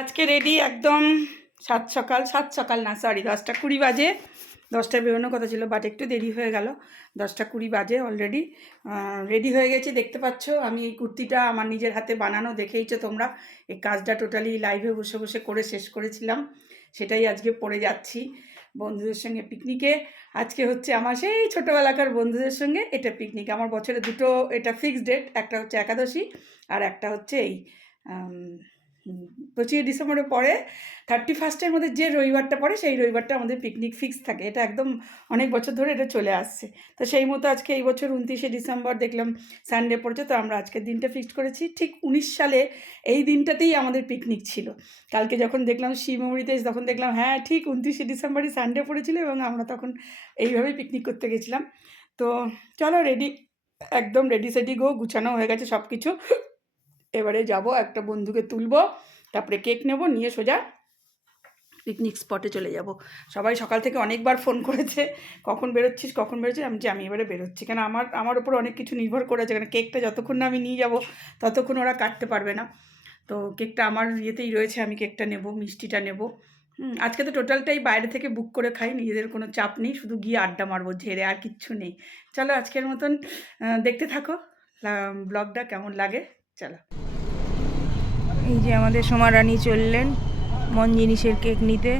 আজকে রেডি একদম সাত সকাল না সরি 10টা 20 বাজে। 10টায় বেরোনোর কথা ছিল, বাট একটু দেরি হয়ে গেল। 10টা 20 বাজে অলরেডি রেডি হয়ে গেছি। দেখতে পাচ্ছ আমি এই কুর্তিটা আমার নিজের হাতে বানানো, দেখেইছো তোমরা। এই কাজটা টোটালি লাইভে বসে বসে করে শেষ করেছিলাম, সেটাই আজকে পরে যাচ্ছি বন্ধুদের সঙ্গে পিকনিকে। আজকে হচ্ছে আমার সেই ছোটোবেলাকার বন্ধুদের সঙ্গে এটা পিকনিক। আমার বছরে দুটো এটা ফিক্সড ডেট, একটা হচ্ছে একাদশী আর একটা হচ্ছে এই 25 ডিসেম্বরের পরে 31-এর মধ্যে যে রবিবারটা পড়ে সেই রবিবারটা আমাদের পিকনিক ফিক্স থাকে। এটা একদম অনেক বছর ধরে এটা চলে আসছে। তো সেই মতো আজকে এই বছর 29শে ডিসেম্বর দেখলাম সানডে পড়েছে, তো আমরা আজকের দিনটা ফিক্সড করেছি। ঠিক 19 সালে এই দিনটাতেই আমাদের পিকনিক ছিল। কালকে যখন দেখলাম শিবমুড়িতে, তখন দেখলাম হ্যাঁ ঠিক 29শে ডিসেম্বরই সানডে পড়েছিল এবং আমরা তখন এইভাবেই পিকনিক করতে গেছিলাম। তো চলো রেডি, একদম রেডি সেডি গো, গুছানো হয়ে গেছে সব কিছু। এবারে যাব, একটা বন্ধুকে তুলবো, তারপরে কেক নেব, নিয়ে সোজা পিকনিক স্পটে চলে যাব। সবাই সকাল থেকে অনেকবার ফোন করেছে, কখন বেরোচ্ছিস কখন বেরোচ্ছিস। আমি এবারে বেরোচ্ছি, কেন আমার উপর অনেক কিছু নির্ভর করেছে। কেন কেকটা যতক্ষণ না আমি নিয়ে যাব ততক্ষণ ওরা কাটতে পারবে না। তো কেকটা আমার ইয়েতেই রয়েছে, আমি কেকটা নেব, মিষ্টিটা নেব। আজকে তো টোটালটাই বাইরে থেকে বুক করে খাই, নিজেদের কোনো চাপ নেই, শুধু গিয়ে আড্ডা মারবো, ঝেড়ে আর কিচ্ছু নেই। চলো আজকের মতন দেখতে থাকো ব্লগটা, কেমন লাগে চলো। এই যে আমাদের সোমা রানী চললেন মন জিনিসের কেক নিতে।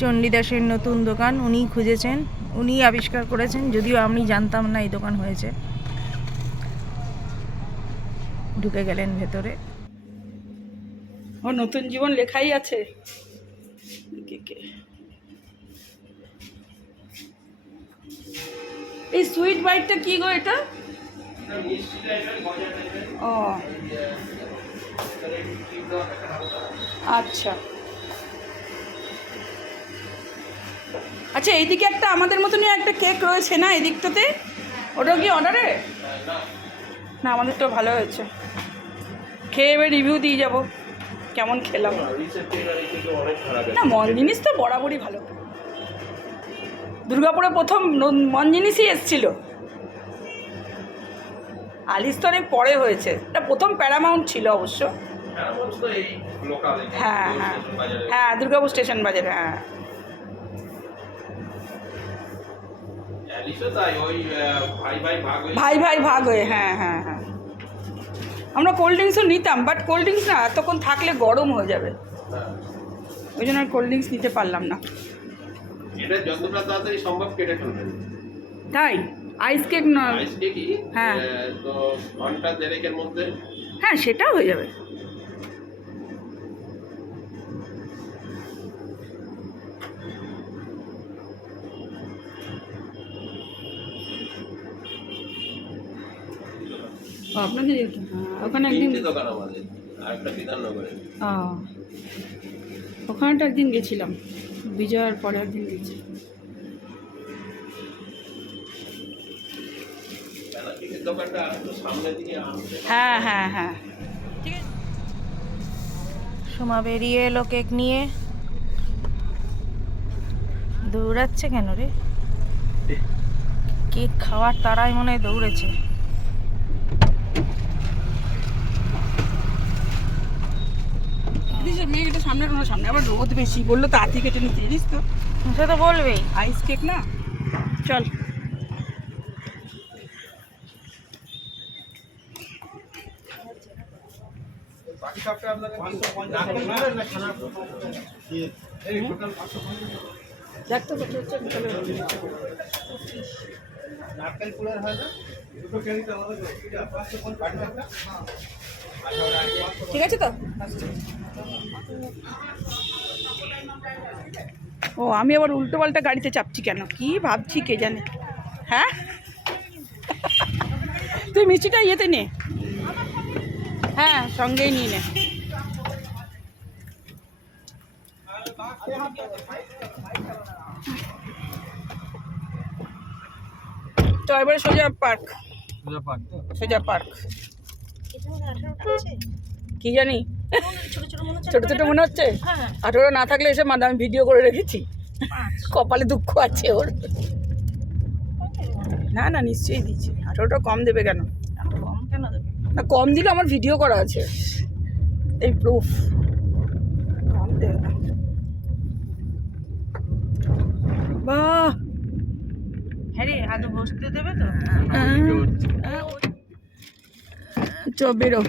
চণ্ডীদাসের নতুন দোকান উনিই খুঁজেছেন, উনিই আবিষ্কার করেছেন, যদিও আমি জানতাম না এই দোকান হয়েছে। ঢুকে গেলেন ভেতরে। ও নতুন জীবন লেখাই আছে। এই সুইট বাইটটা কি গো এটা? ও আচ্ছা আচ্ছা, এইদিকে একটা আমাদের মতনই একটা কেক রয়েছে না এদিকটাতে, ওটাও কি অর্ডারে? না আমাদেরটা ভালো হয়েছে, খেয়ে এবার রিভিউ দিয়ে যাব কেমন খেলাম। না মন জিনিস তো বরাবরই ভালো। দুর্গাপুরে প্রথম মন জিনিসই এসছিল, আলিস তো অনেক পরে হয়েছে, এটা প্রথম প্যারামাউন্ট ছিল অবশ্য। হ্যাঁ হ্যাঁ হ্যাঁ, দুর্গাপুর স্টেশন বাজারে। হ্যাঁ ভাই ভাই ভাগ হয়ে, হ্যাঁ হ্যাঁ হ্যাঁ। আমরা কোল্ড ড্রিঙ্কসও নিতাম, বাট কোল্ড ড্রিঙ্কস না এতক্ষণ থাকলে গরম হয়ে যাবে, ওই জন্য আর কোল্ড ড্রিঙ্কস নিতে পারলাম না। এটা যতটা তাড়াতাড়ি সম্ভব কেটে ফেলবেন। তাই আইস কেক না? আইস কেকই, হ্যাঁ তো ঘন্টা দেড়েকের মধ্যে। হ্যাঁ সেটাও হয়ে যাবে। আপনাদের ওখানে একদিন দোকান আমাদের, আরেকটা বিধাননগরে। ওখানটা একদিন গেছিলাম, বিজয়ের পরে একদিন গেছি। দোকানটা একটু সামনের দিকে আসবে। হ্যাঁ হ্যাঁ হ্যাঁ ঠিক আছে। সোমা বেরিয়ে এলো কেক নিয়ে। দৌড়াচ্ছে কেন রে? কেক খাওয়ার তারাই মনে হয় দৌড়েছে। মেয়েটা সামনে সামনে আবার রোদ বেশি, বললো তাড়াতাড়ি কেটে নিতে, জানিস তো। সে তো বলবেই। আইস কেক না, চল। দেখতো কত হচ্ছে ঠিক আছে তো। ও আমি আবার উল্টো পাল্টা গাড়িতে চাপছি কেন, কি ভাবছি কে জানে। হ্যাঁ তুই মিষ্টিটা ইয়েতে নে, হ্যাঁ সঙ্গেই নিয়ে নে। তো এবারে সোজা পার্ক, সোজা পার্ক কি জানি ছোট ছোট মনে হচ্ছে। 18 না থাকলে এসে মাদাম ভিডিও করে রেখেছি, কপালে দুঃখ আছে ওর। না না নিশ্চয়ই দিচ্ছি, 18টা কম দেবে কেন? কম কেন দেবে? না কম দিলে আমার ভিডিও করা আছে। এই প্রুফ। বাহ, হ্যাঁ রে, আদৌ বসতে দেবে তো? চ বেরো।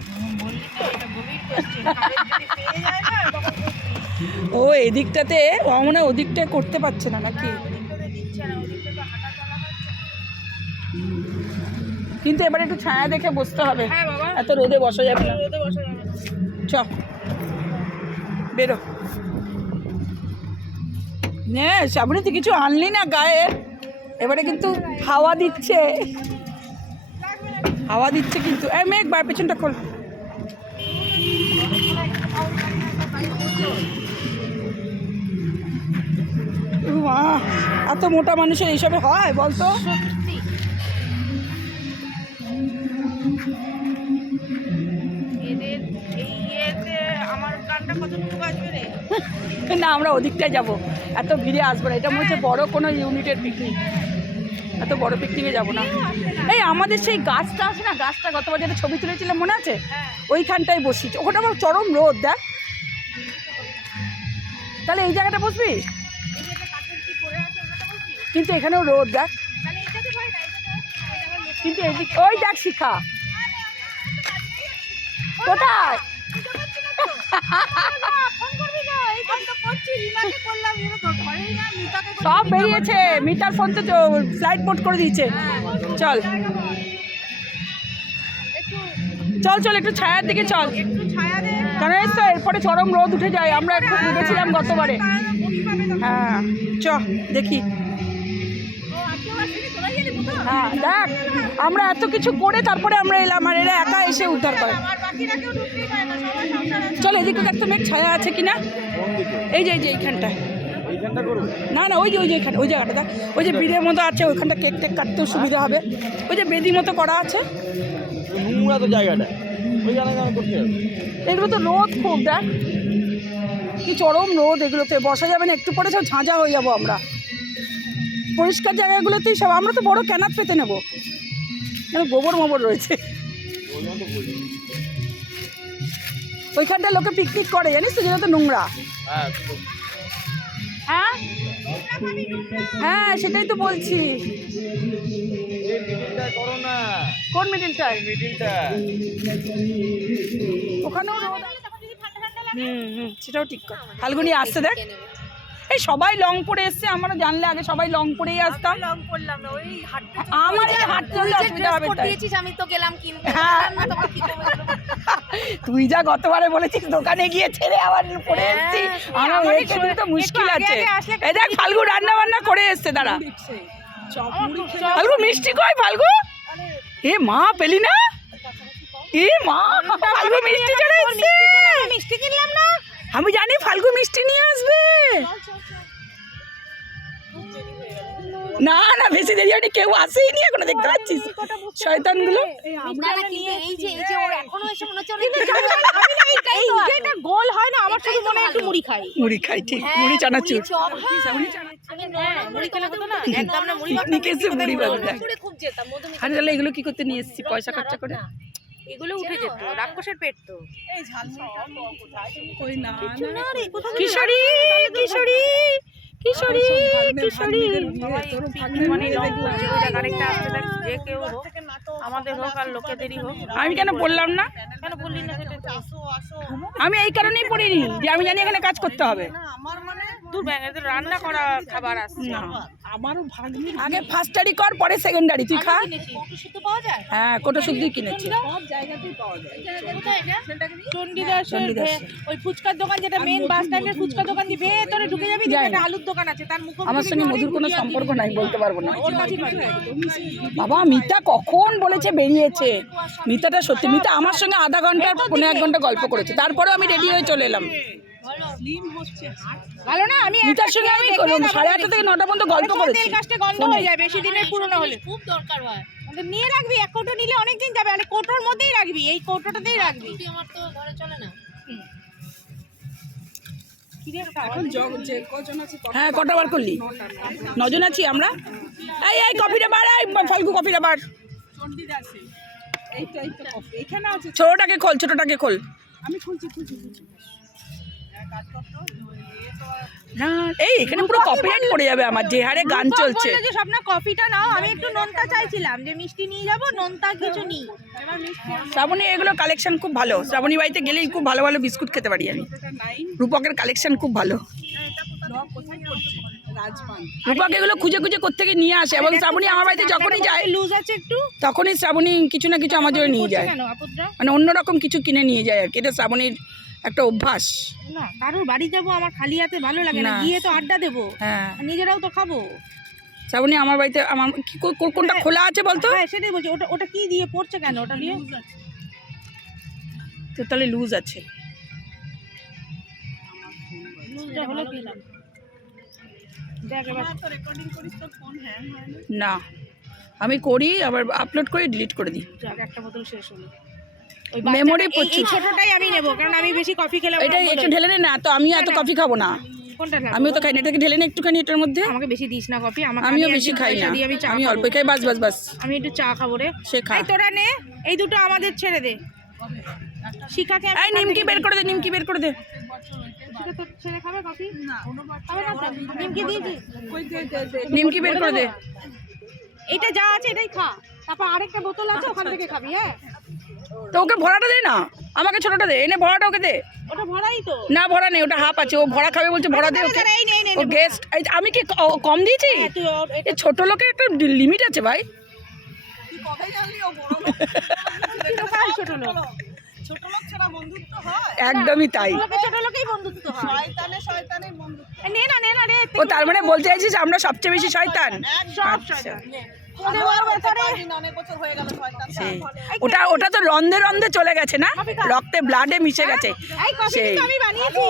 বললি তো এটা গভীর কোশ্চেন, কারেন্ট যদি পেয়ে যায় না তখন ও এদিকটাতে, ও মনে হয় ওদিকটায় করতে পারছে না নাকি? ওদিকটাতে দিচ্ছে না, ওদিকটা তো হাঁটা চলা হচ্ছে। কিন্তু এবার একটু ছায়া দেখে বসতে হবে, হ্যাঁ বাবা, এত রোদে বসা যাবে না। রোদে বসা যাবে না। চ বেরো। নে সামনে তো কিছু আনলি না গায়ে, এবারে কিন্তু হাওয়া দিচ্ছে, হাওয়া দিচ্ছে কিন্তু। এই মেঘ বার পেছনটা খোল। মা, এত মোটা মানুষের এইসবে হয় বলতো? এদের এই ইয়েতে আমার গানটা কতটুকু বাজবে রে? না আমরা ওদিকটায় যাব, এত ভিড়ে আসবো না। এটা মনে হচ্ছে বড় কোনো ইউনিটের পিকনিক, এত বড় পিকনিকে যাবো না। এই আমাদের সেই গাছটা আছে না, গাছটা গতবার যেটা ছবি তুলেছিলাম মনে আছে, ওইখানটায় বসি। ওখানে আমার চরম রোদ দেখ, তাহলে এই জায়গাটা বসবি, এই যেটা কাঠের কি পড়ে আছে ওটা বলছি? কিন্তু এখানেও রোদ দেখ, তাহলে এটাতে ভয় না, এটাতে আবার লোক কিন্তু এদিক ওই দেখ শিখা কোথায়। ফোন করবি না, এই ফোন তো করছি, রিমাকে করলাম, এরা তো ধরেই না, মিতাকে করলাম। সব বেরিয়েছে, মিটার ফোন তো ফ্লাইট মোড করে দিয়েছে। চল চল চল একটু ছায়ার দিকে চল, একটু ছায়া দে, কারণ এই তো এরপরে চরম রোদ উঠে যায়। আমরা একটু ভেবেছিলাম গতবারে। বমি পাবে তখন। হ্যাঁ চ দেখি। ও আজকে আবার সেটা তোরাই গেলি কোথাও? হ্যাঁ দেখ, আমরা এত কিছু করে তারপরে আমরা এলাম, আর এরা একা এসে উদ্ধার করে। আমার বাকিরা কেউ ঢুকতেই পারে না, সবাই সংসারে আছে। চল এদিকে দেখতো মেঘ ছায়া আছে কিনা। এই যে এইখানটায়, না না ওই যে এখানে ওই জায়গাটা দেখ, ওই যে বিড়ের মতো আছে, ওইখানটা কেক টেক কাটতেও সুবিধা হবে। ওই যে বেদি মতো করা আছে, নোংরা তো জায়গাটা, ওই জায়গায় করতে হবে। এগুলো তো রোদ খুব দেখ, কি চরম রোদ, এগুলোতে বসা যাবে না। একটু পরে সব ঝাঁঝা হয়ে যাবো আমরা। পরিষ্কার জায়গাগুলোতেই সব, আমরা তো বড় ক্যানাত পেতে নেবো, গোবর মোবর রয়েছে। ওইখানটা লোকে পিকনিক করে জানিস তো, যেটা তো নোংরা। হ্যাঁ হ্যাঁ সেটাই তো বলছি। কোন মিডিলটায়? ওখানেও রোদ। সেটাও ঠিক কথা। ফাল্গুনি আসছে দেখ, এই সবাই লং পরে এসছে, আমরা জানলে আগে সবাই লং পরেই আসতাম। লং করলাম না, ওই হাঁটতে আমার এই হাঁটতে হলে অসুবিধা হবে তাই। দিয়েছিস, আমি তো গেলাম কিনতে, হ্যাঁ। না তখন কি করবো? তুই যা গতবারে বলেছিস দোকানে গিয়ে ছেড়ে আবার পরে এসছি, আমার আমাদের একটু তো মুশকিল একটু আগে আছে। আগে আসলে এই দেখ ফাল্গু রান্না বান্না করে এসছে, দাঁড়া। ফাল্গু মিষ্টি কই ফাল্গু? এ মা পেলি না? এ মা ফাল্গু মিষ্টি চলে এসছে। মিষ্টি কিনলাম না, আমি জানি ফাল্গু মিষ্টি নিয়ে আসবে। না না বেশি দেরি হয়নি, কেউ আসেই নি এখনো, দেখতে পাচ্ছিস শয়তানগুলো। এটা গোল হয় না, আমার শুধু মনে হয় একটু মুড়ি খাই। মুড়ি খাই, ঠিক মুড়ি চানাচুর। মুড়ি খেলে হতো না, একদম না মুড়ি পিকনিকে এসে মুড়ি বাঁধা। খুব যেতাম মধুমিতা। আরে তাহলে এগুলো কি করতে নিয়ে এসেছি পয়সা খরচা করে? এগুলো উঠে যেত, রাক্ষসের পেট তো। কিশোরী কিশোরী কিশোরী কিশোরী। মানে লং করছে, ওই দেখ আরেকটা আসছে, দেখ যে কেউ হোক, আমাদের হোক আর লোকেদেরই হোক। আমি কেন বললাম না? কেন বললি না সেটা তো? আমি এই কারণেই পড়িনি যে আমি জানি এখানে কাজ করতে হবে। দূর ব্যাঙে তো রান্না করা খাবার আসছে। আগে ফার্স্টারি কর, পরে সেকেন্ডারি তুই খা। কত শুদ্ধ পাওয়া যায়? হ্যাঁ কোটো শুদ্ধই কিনেছি। কোথায় এটা? চণ্ডীদাস। চণ্ডীদাস। ওই ফুচকার দোকান, যেটা মেন বাস স্ট্যান্ডের ফুচকার দোকান দিয়ে ভেতরে ঢুকে যাবি, দেখবি একটা আলুর দোকান আছে, তার মুখে আমার সঙ্গে মধুর কোনো সম্পর্ক নাই, বলতে পারবো না। ওর কাছেই পাবি। বাবা মিতা কখন বলেছে বেরিয়েছে? মিতাটা সত্যি, মিতা আমার সঙ্গে আধা ঘন্টা 1.5 ঘন্টা গল্প করেছে, তারপরেও আমি রেডি হয়ে চলে এলাম। ভালো না, আমি মিতার সঙ্গে আমি 8:30 থেকে 9টা পর্যন্ত গল্প করেছি। তেল গাছটা গন্ধ হয়ে যায় বেশি দিনের পুরনো হলে। খুব দরকার হয়, নিয়ে রাখবি, এক কৌটো নিলে অনেকদিন যাবে। আর কৌটোর মধ্যেই রাখবি, এই কৌটোটাতেই রাখবি। আমার তো ধরে চলে না। হ্যাঁ কটা বার করলি? 9 জন আছি আমরা। এই এই কফিটা বার, এই ফাল্গু কফিটা বার। ছোটটাকে খোল, ছোটটাকে খোল। না এই এখানে পুরো কপিরাইট পড়ে যাবে আমার, যে হারে গান চলছে। বললো যে স্বপ্না কফিটা নাও, আমি একটু নোনতা চাইছিলাম যে মিষ্টি নিয়ে যাবো, নোনতা কিছু নি। এবার মিষ্টি শ্রাবণী এগুলো কালেকশন খুব ভালো, শ্রাবণী বাড়িতে গেলেই খুব ভালো ভালো বিস্কুট খেতে পারি আমি। রূপকের কালেকশন খুব ভালো, রূপক এগুলো খুঁজে খুঁজে কোত্থেকে নিয়ে আসে, এবং শ্রাবণী আমার বাড়িতে যখনই যায় লুজ আছে একটু, তখনই শ্রাবণী কিছু না কিছু আমার জন্য নিয়ে যায়, কেন আপদরা? মানে অন্যরকম কিছু কিনে নিয়ে যায় আর কি। এটা শ্রাবণীর একটা অভ্যাস। না কারোর বাড়ি যাবো আমার খালি হাতে ভালো লাগে না, না। গিয়ে তো আড্ডা দেবো, হ্যাঁ আর নিজেরাও তো খাবো। শ্রাবণী আমার বাড়িতে আমার কোনটা খোলা আছে বলতো? হ্যাঁ সেটাই বলছি, ওটা ওটা কি দিয়ে পড়ছে কেন ওটা দিয়ে? তো তাহলে লুজ আছে। লুজটা হলো কি না? দেখ এবার না আমি করি, আবার আপলোড করে ডিলিট করে দিই। যাক একটা বোতল শেষ হলো। ওই মেমোরি বাচ্চাটা- এই ছোটটাই আমি নেবো, কারণ আমি বেশি কফি খেলে আমার এটা বলো। একটু ঢেলে নে না, তো আমি এত কফি খাবো না, কোনটা নেবো? আমিও তো খাই না। এটাকে ঢেলে নে একটুখানি এটার মধ্যে। আমাকে বেশি দিস না কফি, আমাকে আমিও আমি বেশি একদিন খাই পয়সা না, দিয়ে আমি চা আমি খাবো। অল্প খাই, বাস বাস বাস। আমি একটু চা খাবো রে। সে খা। এই তোরা নে, এই দুটো আমাদের ছেড়ে দে। শিখাকে আমি এই নিমকি বের করে দে, নিমকি বের করে দে। শিখা তোর ছেলে খাবে কফি? না খাবে না তো? নিমকি দিয়েছি, নিমকি বের করে দে। এটা যা আছে এটাই খা, তারপর আরেকটা বোতল আছে ওখান থেকে খাবি। হ্যাঁ তো ওকে ভরাটা দে না, আমাকে ছোটটা দে, এনে ভরাটা ওকে দে। ওটা ভরাই তো। না ভরা নেই, ওটা হাফ আছে, ও ভরা খাবে বলছে, ভরা দে ওকে। এই নে, এই নে, ও গেস্ট, আমি কি কম দিয়েছি? হ্যাঁ, তুই এ ছোট লোকের একটা লিমিট আছে ভাই। খাই ছোট লোক, একদমই তাই। ছোট লোকেই বন্ধুত্ব হয়। নে না নে না রে, ও তার মানে বলতে চাইছিস আমরা সবচেয়ে বেশি শয়তান? সব আচ্ছা। শয়তান। তোদের ওর ভেতরে সেই ওটা ওটা তো রন্ধে রন্ধে চলে গেছে না, রক্তে ব্লাডে মিশে গেছে। এই কফি সেই কিন্তু আমি বানিয়েছি।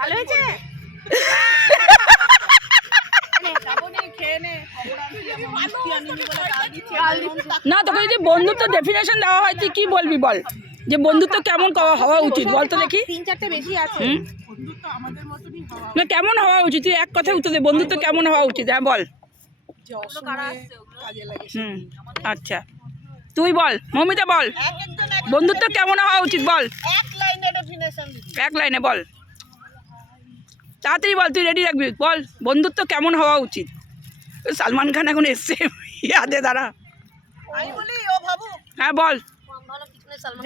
ভালো হয়েছে? না, তোকে যদি বন্ধুত্ব ডেফিনেশন দেওয়া হয় তুই কি বলবি বল, যে বন্ধুত্ব কেমন হওয়া উচিত বল তো দেখি। 3-4টে বেশি আছে। হুম? না কেমন হওয়া উচিত, তুই এক কথায় উত্তর দে, বন্ধুত্ব কেমন হওয়া উচিত, হ্যাঁ বল। হুম আচ্ছা তুই বল, মমিতা বল, বন্ধুত্ব কেমন হওয়া উচিত বল, এক লাইনে বল, তাড়াতাড়ি বল, তুই রেডি রাখবি, বল বন্ধুত্ব কেমন হওয়া উচিত। সালমান খান এখন এসছে ইয়াদে দাঁড়া। হ্যাঁ বল।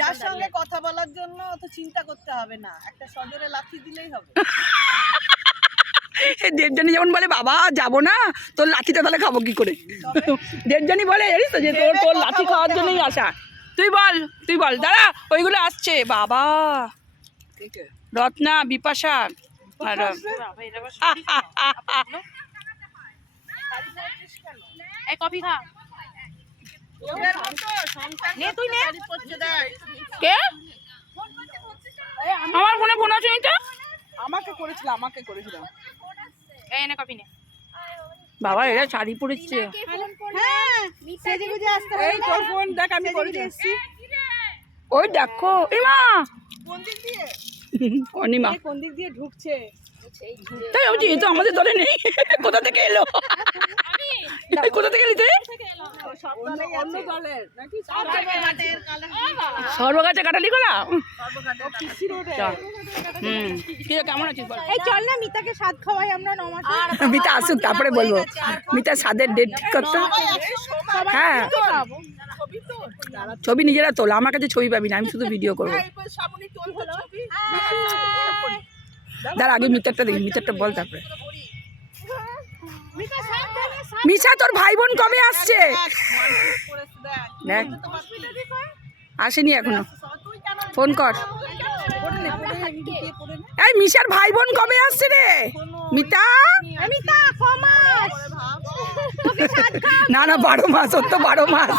যার সঙ্গে কথা বলার জন্য অত চিন্তা করতে হবে না, একটা সজোরে লাথি দিলেই হবে। এই দেবজানি যেমন বলে বাবা যাবো না, তোর লাঠিটা তাহলে খাবো কি করে। দেবজানি বলে জানিস তো যে তোর তোর লাঠি খাওয়ার জন্যই আসা। তুই বল, তুই বল, দাঁড়া ওইগুলো আসছে বাবা, রত্না বিপাশা আর এই কফি খা। নে তুই নে। কে আমার ফোনে ফোন আছে এটা আমাকে করেছিলাম। এই নে কফি নে। বাবা এরা শাড়ি পরেছে। হ্যাঁ সেজে গুজে আসতে হবে। এই তোর ফোন দেখ, আমি করেছি। ওই দেখো ইমা কোন দিক দিয়ে অনিমা, কোন দিক দিয়ে ঢুকছে? তাই ভাবছি এ তো আমাদের দলে নেই, কোথা থেকে এলো, কোথা থেকে এলি তুই? অন্য দলের নাকি? সর্বগাছে কাটালি করা। কি রে, কেমন আছিস বল? এই চল না মিতাকে স্বাদ খাওয়াই আমরা 9 মাস। মিতা আসুক তারপরে বলবো, মিতা স্বাদের ডেট ঠিক করতে। হ্যাঁ ছবি নিজেরা তোল, আমার কাছে ছবি পাবি না, আমি শুধু ভিডিও করবো। দাঁড়া আগে মিটারটা দেখি, মিটারটা বল তারপরে। মিশা তোর ভাই বোন কবে আসছে? দেখ আসেনি এখনো, ফোন কর। এই মিশার ভাই বোন কবে আসছে রে মিতা? মিতা কমাস তোকে স্বাদ খা। না না 12 মাস, ওর তো 12 মাস,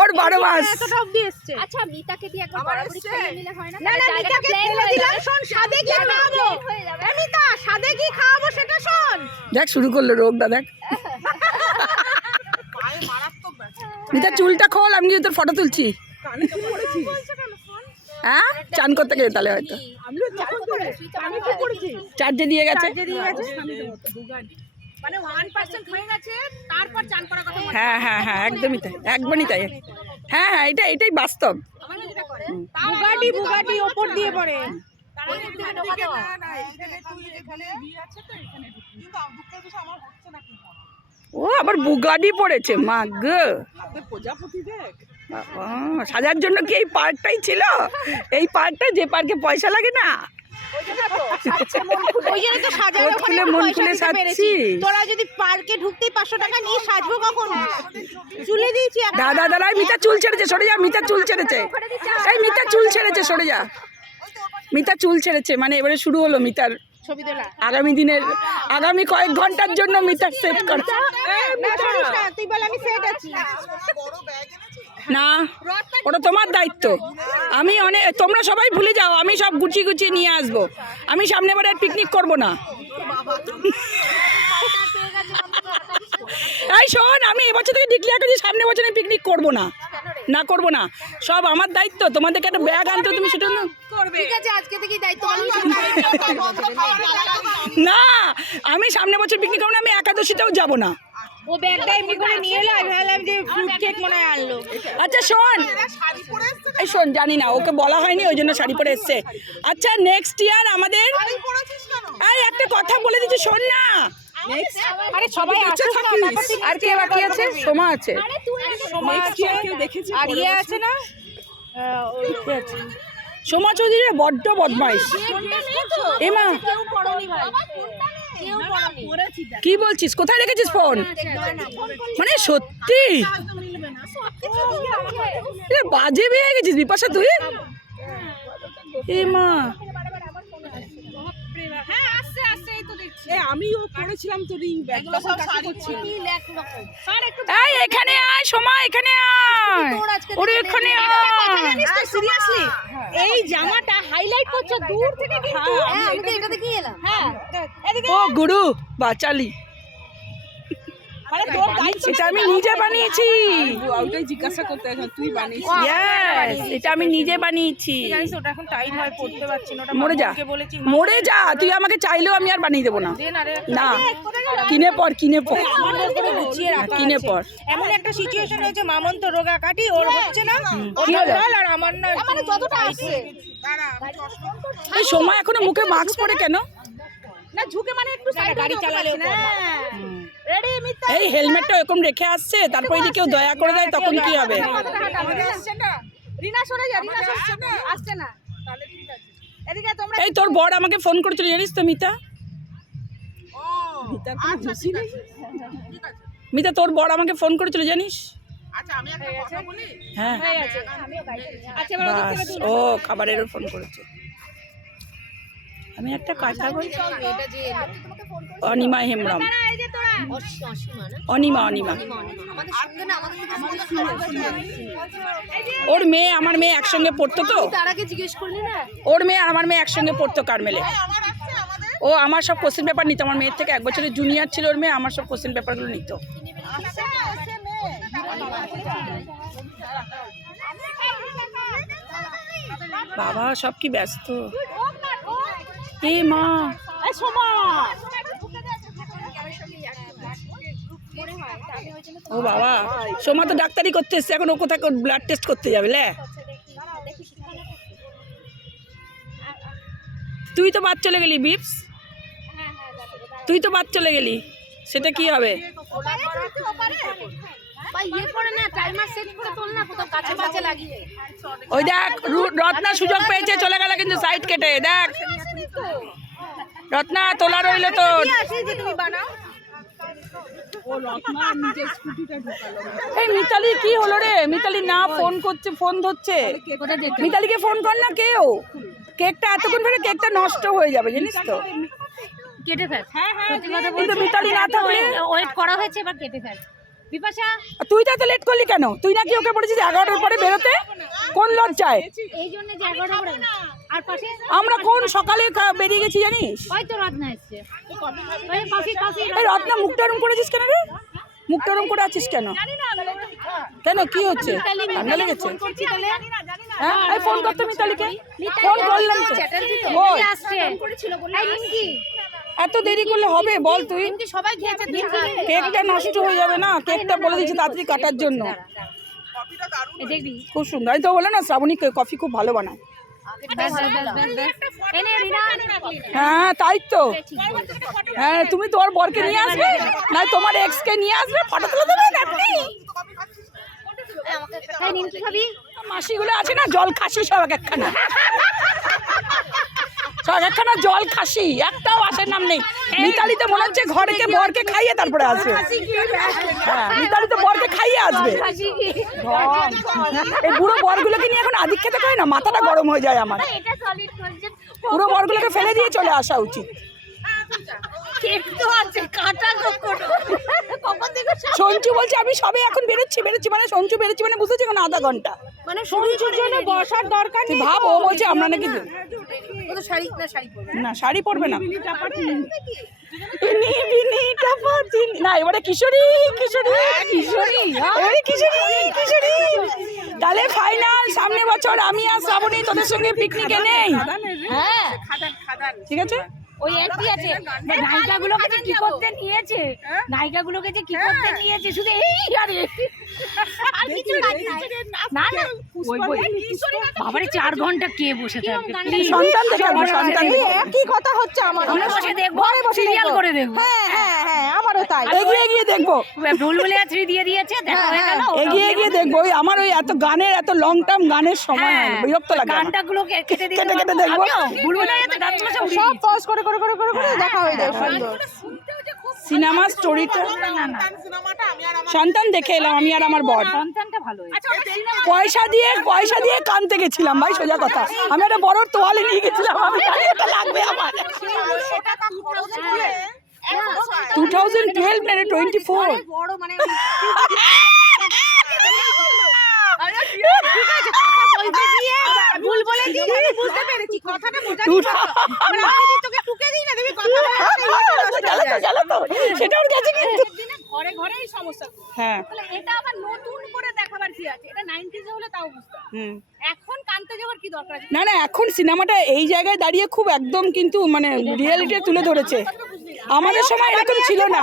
ওর 12 মাস। এতটা অবধি এসছে। আচ্ছা মিতাকে দিয়ে একবার বরাবরই খেয়ে নিলে হয় না? না না মিতাকে ফেলে দিলাম, শোন স্বাদে কি খাওয়াবো। এই মিতা স্বাদে কি খাওয়াবো সেটা শোন। দেখ শুরু করলো রোগটা, দেখ মিতা চুলটা খোল, আমি কিন্তু তোর ফটো তুলছি। হ্যাঁ চান করতে গেলে তাহলে হয়তো চার্জে দিয়ে গেছে। মানে 1% হয়ে গেছে, তারপর চান করার কথা। হ্যাঁ হ্যাঁ হ্যাঁ একদমই তাই, একদমই তাই। হ্যাঁ হ্যাঁ এটাই বাস্তব। বুগাটি ওপর দিয়ে পড়ে। ও আবার বুগাডি পড়েছে মা গো। প্রজাপতি দেখ বাবা, সাজার জন্য কি এই পার্কটাই ছিল? এই পার্কটা যে পার্কে পয়সা লাগে না, ওই জন্য তো সাজার ওর ওখানে খুলে মন পয়সা খুলে দিতে পেরেছি। সাজছিস। তোরা যদি পার্কে ঢুকতেই 500 টাকা নিয়ে সাজবো কখন? চুলে দিয়েছি এখন। দাদা দাদা মিতা চুল ছেড়েছে, সরে যা। মিতা চুল ছেড়েছে, এই মিতা চুল ছেড়েছে, সরে যা। মিতা চুল ছেড়েছে, মানে এবারে শুরু হলো মিতার ছবি তোলা। আগামী দিনের, আগামী কয়েক ঘন্টার জন্য মিতার সেট করছে। না সরিস না, তুই বল আমি সেট আছি। না, ওটা তোমার দায়িত্ব। আমি অনেক, তোমরা সবাই ভুলে যাও, আমি সব গুছিয়ে গুছিয়ে নিয়ে আসবো। আমি সামনে বারে আর পিকনিক করবো না। এই শোন, আমি এবছর থেকে ডিক্লেয়ার করছি সামনে বছরে পিকনিক করবো না, না করবো না। সব আমার দায়িত্ব। তোমাদেরকে একটা ব্যাগ আনতে, তুমি সেটা না করবে। ঠিক আছে, আজকে থেকেই দায়িত্ব পালন না, আমি সামনে বছর পিকনিক করবো না। আমি একাদশীতেও যাবো না। ও ব্যাগটা এমনি করে নিয়ে এলো, আমি ভাবলাম যে ফ্রুট কেক মনে হয় আনলো। আচ্ছা শোন, এই শোন, জানি না, ওকে বলা হয়নি ওই জন্য শাড়ি পরে এসছে। আচ্ছা নেক্সট ইয়ার আমাদের, এই একটা কথা বলে দিচ্ছি শোন না। আরে সবাই আসছে না, আর কে বাকি আছে? সোমা আছে, সোমা আছে, আর ইয়ে আছে না, ওই কে আছে? সোমা চৌধুরী বড্ড বদমাইশ। এমা কেউ পড়নি ভাই, কেউ পড়নি। কি বলছিস? কোথায় রেখেছিস ফোন? মানে সত্যি এ বাজে বেয়ে গেছিস বিপাশা তুই। এমা হ্যাঁ আসছে আসছে, এই তো দেখছি। আমিও করেছিলাম তো রিং ব্যাগ, সব শাড়ি ছিল। স্যার একটু এই এখানে আয় সোমা, এখানে আয়। ওরে এখানে আয়। সিরিয়াসলি এই জামাটা হাইলাইট করছে দূর থেকে কিন্তু। হ্যাঁ আমি তো এটা দেখেই এলাম। হ্যাঁ এদিকে ও গুরু বাচালি, মানে তোর দায়িত্ব। এটা আমি নিজে বানিয়েছি। ওটাই জিজ্ঞাসা করতে আসলাম, তুই বানিয়েছিস? ইয়েস, এটা আমি নিজে বানিয়েছি। জানিস ওটা এখন টাইট হয়, পড়তে পারছি না। ওটা মরে যা, মামুকে বলেছি, মরে যা। তুই আমাকে চাইলেও আমি আর বানিয়ে দেবো না। দে না রে। না, কিনে পর, কিনে পর, আমাদের করে গুছিয়ে রাখা কিনে আছে। পর। এমন একটা সিচুয়েশন হয়েছে, মামন তো রোগা কাটি, ওর হচ্ছে না, কি হলো? আর আমার না মানে যতটা আসছে এই সময় এখনো মুখে মাস্ক পরে কেন? না ঝুঁকে মানে একটু সাইড গাড়ি চালালে রেডি মিথ্যা। এই হেলমেটটা এরকম রেখে আসছে, তারপরে যদি কেউ দয়া করে দেয় তখন কি হবে? রিনা সরে যা, রিনা আসছে না। তাহলে ঠিক আছে, এদিকে তোমরা। এই তোর বর আমাকে ফোন করেছিল জানিস তো মিতা? মিতা তোর বর আমাকে ফোন করেছিল জানিস? হ্যাঁ আচ্ছা এবার ওদিক থেকে বাস, ও খাবারেরও ফোন করেছে। আমি একটা কথা বলি, এটা যে তোমাকে ফোন করে অনিমা হেমব্রম, এই যে তোরা অসীমা না, অনিমা অনিমা। আমাদের সঙ্গে না, আমাদের ওর মেয়ে আমার মেয়ে একসঙ্গে পড়তো তো, তার আগে জিজ্ঞেস করলি না। ওর মেয়ে আর আমার মেয়ে একসঙ্গে পড়তো কারমেলে। ও আমার সব কোশ্চেন পেপার নিত, আমার মেয়ের থেকে 1 বছরের জুনিয়র ছিল ওর মেয়ে, আমার সব কোশ্চেন পেপারগুলো নিত। বাবা সব কি ব্যস্ত। এ মা, ও বাবা, সোমা তো ডাক্তারি করতে এসছে, এখন ও কোথায় ব্লাড টেস্ট করতে যাবে? লে তুই তো বাদ চলে গেলি বিপস, তুই তো বাদ চলে গেলি, সেটা কি হবে? ভাই ইয়ে করে না, টাইমার সেট করে তোল না, কোথাও কাছে কাছে লাগিয়ে। ওই দেখ রত্না সুযোগ পেয়েছে, চলে গেল কিন্তু সাইড কেটে। দেখ রত্না তোলা রইলো তোর। আসি যে তুমি বানাও। এই মিতালি কি হলো রে? মিতালি না ফোন করছে, ফোন ধরছে। মিতালিকে ফোন কর না কেউ। কেকটা এতক্ষণ ধরে কেকটা নষ্ট হয়ে যাবে জানিস তো। কেটে ফেল। হ্যাঁ কিন্তু মিতালি না থাকলে ওয়েট করা হয়েছে, এবার কেটে ফেল। বিপাশা তুই তো এত লেট করলি কেন? তুই নাকি ওকে বলেছিস 11টার পরে বেরোতে? কোন লজ্জায়? এই জন্য যে 11টা করে আর পাশে আমরা কোন সকালে বেরিয়ে গেছি জানিস? ওই তো রত্না এসছে। ওই কফি কফি এই রত্না মুখটা ওরম করেছিস কেন রে? মুখটা ওরম করে আছিস কেন? কেন কি হচ্ছে? ঠান্ডা লেগেছে? ফোন করছি তাহলে। হ্যাঁ এই ফোন করতে মিতালিকে। ফোন করলাম তো। বল, আসছে করেছিল বলে। এই রিঙ্কি এত দেরি করলে হবে বল তুই? রিঙ্কি সবাই খেয়েছে, কেকটা নষ্ট হয়ে যাবে না? কেকটা বলে দিচ্ছি তাড়াতাড়ি কাটার জন্য। কফিটা দারুণ। এই দেখবি খুব সুন্দর। আমি তো বললাম না শ্রাবণী কফি খুব ভালো বানায়। ব্যাস এনে রিনা হ্যাঁ তাই তো। হ্যাঁ তুমি তোমার বরকে নিয়ে আসবে, না তোমার এক্সকে নিয়ে আসবে, ফটো তুলে দেবে না আপনি। তাই নিমকি খাবি মাসিগুলো আছে না, জল খাসি সব এক একখানা, সব একখানা জল খাসি, একটাও আসার নাম নেই। মিতালিতে মনে হচ্ছে ঘরেকে বরকে খাইয়ে তারপরে আসবে। হ্যাঁ মিতালিতে বরকে খাইয়ে আসবে। এই বুড়ো বরগুলোকে নিয়ে এখন আদিক খেতে হয় না, মাথাটা গরম হয়ে যায় আমার। এটা সলিড কনসেপ্ট বুড়ো বরগুলোকে ফেলে দিয়ে চলে আসা উচিত। কেক তো আছে কাটা কোকোটো কখন থেকে সঞ্জু বলছে আমি সবে এখন বেরোচ্ছি মানে সঞ্জু বেরোচ্ছি মানে বুঝেছি এখন আধা ঘন্টা। মানে সঞ্জুর জন্য বসার দরকার তুই ভাব, ও বলছে আমরা নাকি ও তো শাড়ি পরবে না শাড়ি পরবে না। না এবারে কিশোরী কিশোরী কিশোরী এবারে কিশোরী কিশোরী। তাহলে ফাইনাল সামনে বছর আমি আর শ্রাবণী তোদের সঙ্গে পিকনিকে নেই। হ্যাঁ ঠিক আছে ওই একই আছে নায়িকাগুলোকে যে কি করতে নিয়েছে, নায়িকাগুলোকে যে কি করতে নিয়েছে শুধু এই আরে আর কিছু কাজ নাই। না না ওই বাবারে 4 ঘন্টা কে বসে থাকবে প্লিজ সন্তান দেখে আসবো, সন্তান দেখে। একই কথা হচ্ছে আমার। আমরা বসে দেখবো সিরিয়াল করে দেখবো। হ্যাঁ আমারও তাই। এগিয়ে এগিয়ে দেখবো, বুলবুলিয়া 3 দিয়ে দিয়েছে দেখা হয়ে গেল। এগিয়ে এগিয়ে দেখবো। ওই আমার ওই এত গানের এত লং টার্ম গানের সময় হয় না, বিরক্ত লাগে আমার। গানটাগুলোকে কেটে দিতে কেটে কেটে দেখবো। বুলবুলিয়াতে গানগুলো সব সব পজ করে দেখা হয়ে যায় সুন্দর। সিনেমা স্টোরিটা সন্তান দেখে এলাম আমি আর আমার বর। সন্তানটা ভালো হয়েছে। পয়সা দিয়ে কানতে গেছিলাম ভাই, সোজা কথা। আমি একটা বড় তোয়ালে নিয়ে গেছিলাম, আমি জানি এটা লাগবে আমার। 2012 মানে 24 বড় মানে ভুল বলেছি আমি বুঝতে পেরেছি কথাটা বোঝার মানে আমি যদি তোকে টুকে দিই না দেবী কথা চলো তো সেটা ওর কাছে কিন্তু ঘরে ঘরে এই সমস্যা। হ্যাঁ তাহলে এটা আবার নতুন করে দেখাবার কি আছে? এটা 90s হলে তাও বুঝতাম, এখন কানতে যাওয়ার কি দরকার আছে? না না এখন সিনেমাটা এই জায়গায় দাঁড়িয়ে খুব একদম কিন্তু মানে রিয়েলিটি তুলে ধরেছে। আমাদের সময় এরকম ছিল না,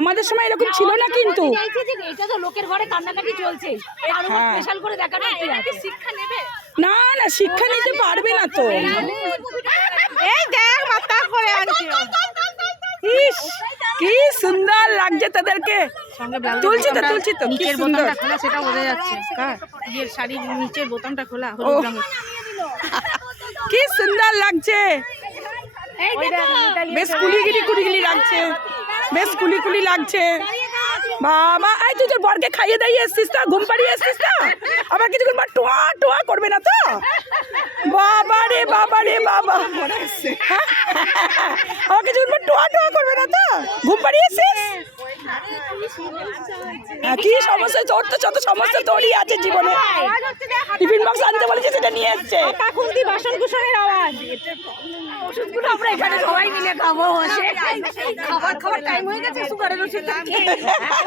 আমাদের সময় এরকম ছিল না কিন্তু। চাইছি যে এটা তো লোকের ঘরে কান্নাকাটি চলছে, আরো স্পেশাল করে দেখানো কি শিক্ষা নেবে? না না শিক্ষা নিতে পারবে না তো। এই দেখ মাথা করে আনছে। ইস কি সুন্দর লাগছে তাদেরকে। তুলছি তো কি সুন্দর। সেটা বোঝা যাচ্ছে বিয়ের শাড়ির নিচের বোতামটা খোলা ও, কি সুন্দর লাগছে, বেশ কুলিগিরি লাগছে, বেশ কুলি লাগছে। বাবা এই তুই তোর বরকে খাইয়ে দাইয়ে এসছিস তো, ঘুম পাড়িয়ে এসছিস তো, আবার কিছুক্ষণ পর টোয়া টোয়া করবে না তো? বাবা রে বাবা আবার কিছুক্ষণ পর টোয়া টোয়া করবে না তো? ঘুম পাড়িয়ে এসছিস? কি সমস্যা তোর? তো যত সমস্যা তোরই আছে জীবনে। টিফিন বক্স আনতে বলেছি সেটা নিয়ে এসছে। খুন্তি বাসন কুসনের আওয়াজ, ওষুধগুলো আমরা এখানে সবাই মিলে খাবো বসে। খাবার টাইম হয়ে গেছে, সুগারের ওষুধ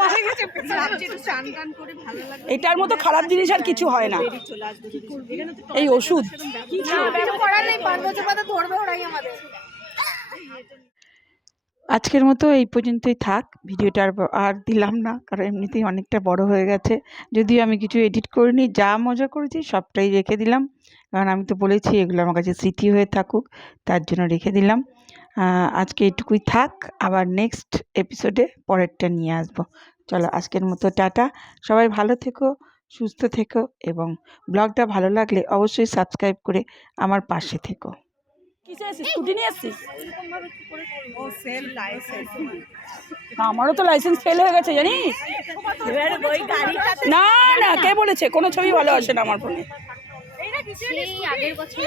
হয়ে গেছে। এটার মতো খারাপ জিনিস আর কিছু হয় না, এই ওষুধ। কিছু করার নেই, 5 বছর বাদে ধরবে ওরাই আমাদের। আজকের মতো এই পর্যন্তই থাক। ভিডিওটা আর দিলাম না, কারণ এমনিতেই অনেকটা বড় হয়ে গেছে। যদিও আমি কিছু এডিট করিনি, যা মজা করেছি সবটাই রেখে দিলাম, কারণ আমি তো বলেছি এগুলো আমার কাছে স্মৃতি হয়ে থাকুক, তার জন্য রেখে দিলাম। আজকে এটুকুই থাক, আবার নেক্সট এপিসোডে পরেরটা নিয়ে আসবো। চলো আজকের মতো টাটা, সবাই ভালো থেকো, সুস্থ থেকো, এবং ব্লগটা ভালো লাগলে অবশ্যই সাবস্ক্রাইব করে আমার পাশে থেকো। কিসে এসেছিস? স্কুটি নিয়ে এসেছিস? আমারও তো লাইসেন্স ফেল হয়ে গেছে জানিস। না না কে বলেছে? কোনো ছবি ভালো আসে না আমার ফোনে। আগের বছর